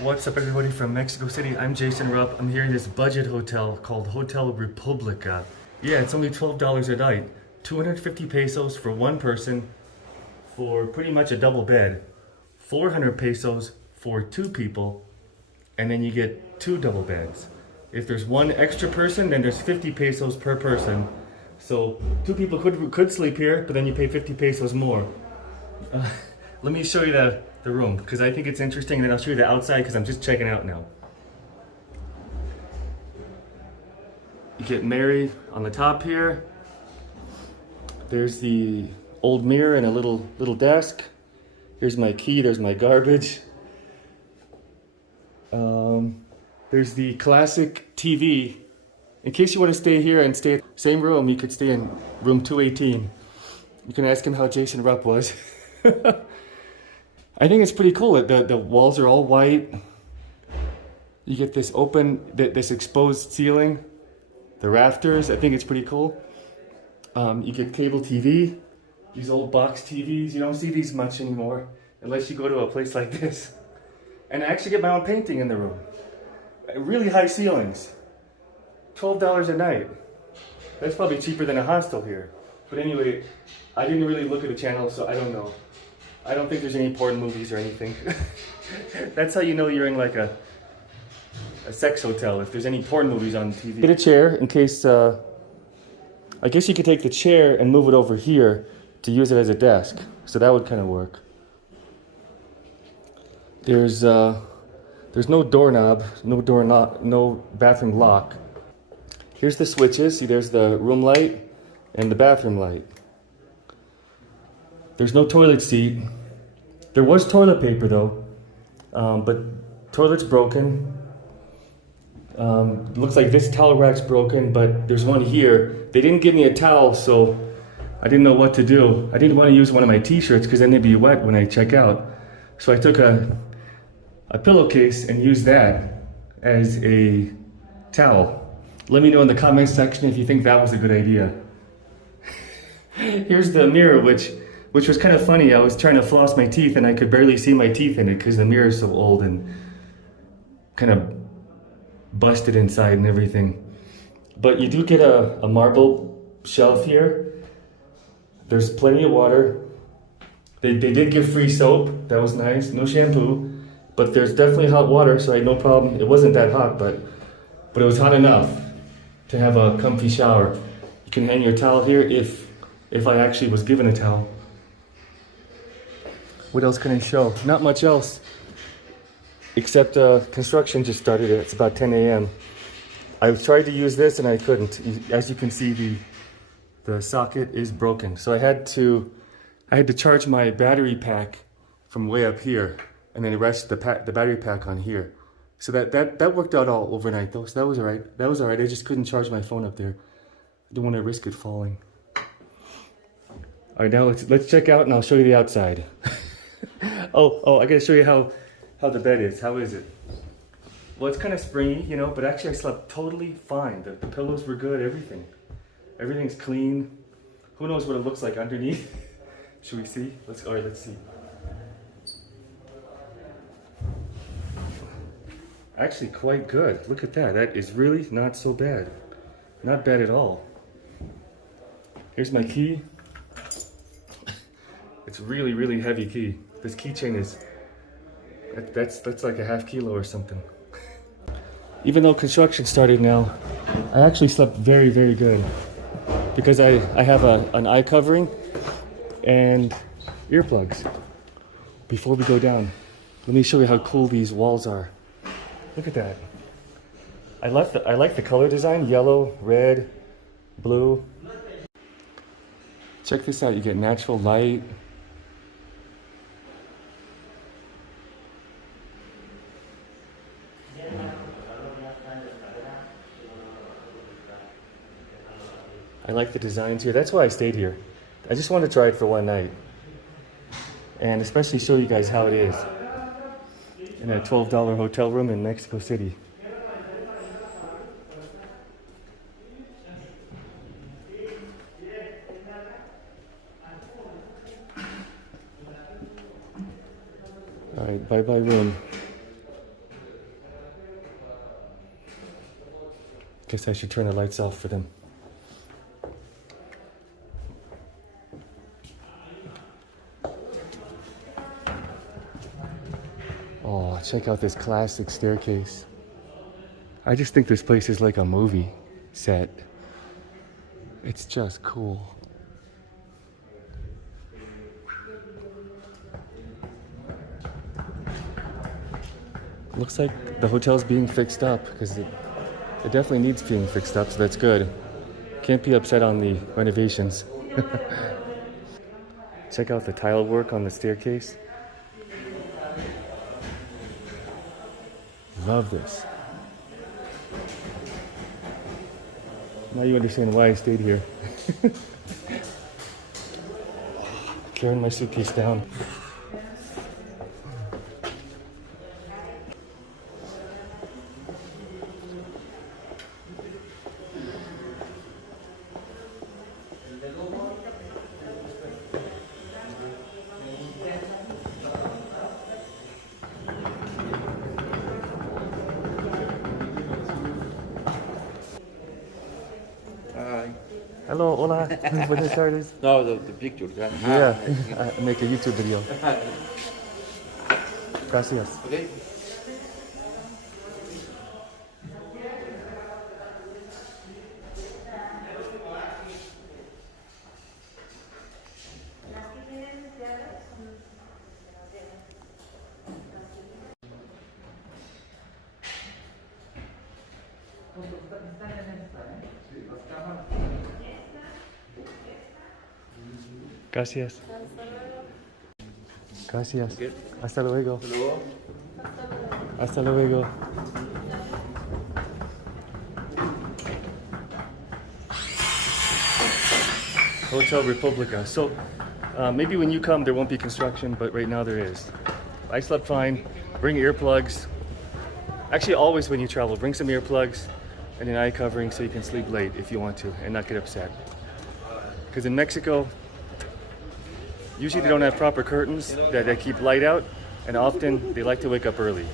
What's up, everybody from Mexico City? I'm Jason Rupp. I'm here in this budget hotel called Hotel Republica. Yeah, it's only $12 a night. 250 pesos for one person for pretty much a double bed. 400 pesos for two people, and then you get two double beds. If there's one extra person, then there's 50 pesos per person. So two people could sleep here, but then you pay 50 pesos more. Let me show you the room, because I think it's interesting, and then I'll show you the outside, because I'm just checking out now. You get married on the top here. There's the old mirror and a little desk. Here's my key, there's my garbage. There's the classic TV. In case you want to stay here and stay at the same room, you could stay in room 218. You can ask him how Jason Rupp was. I think it's pretty cool. The walls are all white. You get this this exposed ceiling, the rafters. I think it's pretty cool. You get cable TV, these old box TVs. You don't see these much anymore unless you go to a place like this. And I actually get my own painting in the room. Really high ceilings. $12 a night. That's probably cheaper than a hostel here. But anyway, I didn't really look at the channel, so I don't know. I don't think there's any porn movies or anything. That's how you know you're in like a sex hotel, if there's any porn movies on TV. Get a chair in case, I guess you could take the chair and move it over here to use it as a desk. So that would kind of work. There's no doorknob, no bathroom lock. Here's the switches. See, there's the room light and the bathroom light. There's no toilet seat. There was toilet paper though, but toilet's broken. Looks like this towel rack's broken, but there's one here. They didn't give me a towel, so I didn't know what to do. I didn't want to use one of my t-shirts because then they'd be wet when I check out. So I took a pillowcase and used that as a towel. Let me know in the comments section if you think that was a good idea. Here's the mirror, which was kind of funny. I was trying to floss my teeth and I could barely see my teeth in it because the mirror is so old and kind of busted inside and everything. But you do get a marble shelf here. There's plenty of water. They did give free soap. That was nice. No shampoo. But there's definitely hot water, so I had no problem. It wasn't that hot, but it was hot enough to have a comfy shower. You can hang your towel here if I actually was given a towel. What else can I show? Not much else, except construction just started. It's about 10 a.m. I tried to use this and I couldn't. As you can see, the socket is broken. So I had to charge my battery pack from way up here, and then rest the battery pack on here. So that worked out all overnight though. So that was alright. That was alright. I just couldn't charge my phone up there. I don't want to risk it falling. Alright, now let's check out and I'll show you the outside. Oh, I gotta show you how the bed is. How is it? Well, it's kind of springy, you know, but actually I slept totally fine. The pillows were good, everything. Everything's clean. Who knows what it looks like underneath? Should we see? Alright, let's see. Actually quite good. Look at that. That is really not so bad. Not bad at all. Here's my key. It's really, really heavy key. This keychain is, that's like a half kilo or something. Even though construction started now, I actually slept very, very good. Because I have an eye covering and earplugs. Before we go down, let me show you how cool these walls are. Look at that. I like the color design, yellow, red, blue. Check this out, you get natural light. I like the designs here. That's why I stayed here. I just wanted to try it for one night. And especially show you guys how it is in a $12 hotel room in Mexico City. All right, bye-bye room. Guess I should turn the lights off for them. Oh, check out this classic staircase. I just think this place is like a movie set. It's just cool. Looks like the hotel's being fixed up because it definitely needs being fixed up, so that's good. Can't be upset on the renovations. Check out the tile work on the staircase. Love this. Now you understand why I stayed here. Carrying my suitcase down. Hello, hola. Buenas tardes. No, the picture. Yeah, I make a YouTube video. Gracias. Okay. Gracias. Gracias. Hasta luego. Hasta luego. Hotel Republica. So maybe when you come there won't be construction, but right now there is. I slept fine. Bring earplugs. Actually, always when you travel, bring some earplugs and an eye covering so you can sleep late if you want to and not get upset. Because in Mexico, usually they don't have proper curtains that keep light out, and often they like to wake up early.